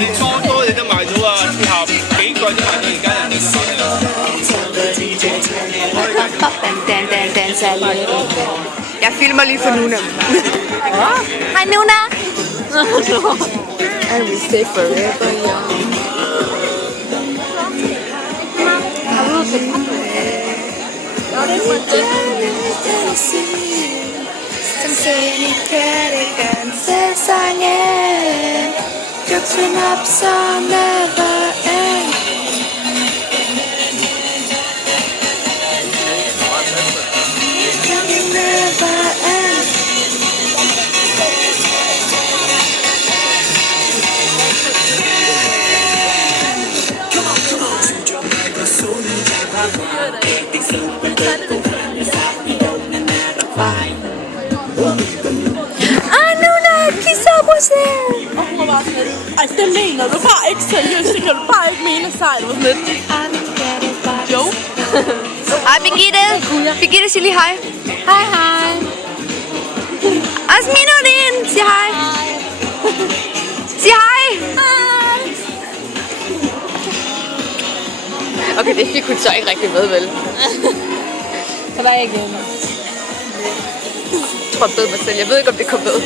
你初多你都賣咗啊，之後幾個都賣到而家人哋Jeg filmer lige for Nuna. Hej Nuna. I will stay forever young. 천천히 그리간 세상에 격순 앞서 never end. Never end. Nuna, Kisab was there. Ej, det mener du bare ikke seriøst. Det kan du bare ikke mene sejt. Hvor lidt. Jo. Hej Birgitte. Birgitte, sig lige hej. Hej hej. Og Smino din. Sig hej. Sig hej. Okay, det fik hun så ikke rigtig med, vel? Så der er jeg igen. Jeg tror, jeg bed mig selv. Jeg ved ikke, om det kom med.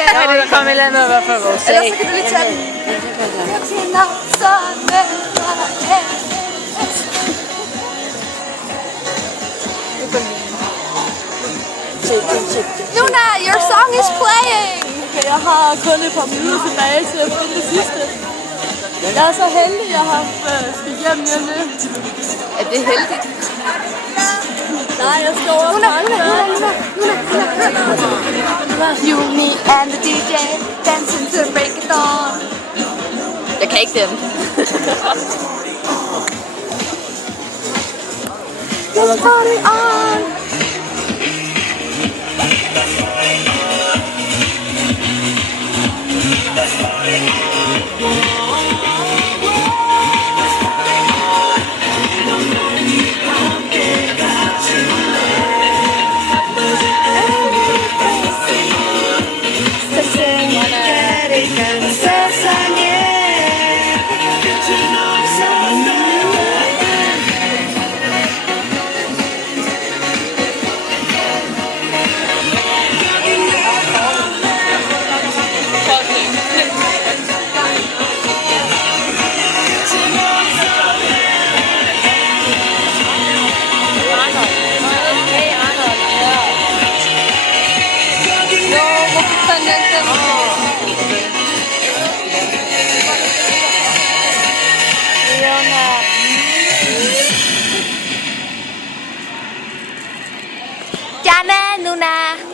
Ja, det kom et eller andet i hvert fald vores sag. Ellers så kan du lige tage den. Nuna, your song is playing! Okay, jeg har kun et par minutter tilbage til at finde det sidste. Jeg er så heldig, at jeg har skal hjem hjemme. Er det heldigt? Nej, jeg skal over Nuna. You, me and the DJ dancing to break it dawn. Jeg kan ikke den. Let's party on! Gerne, Nuna.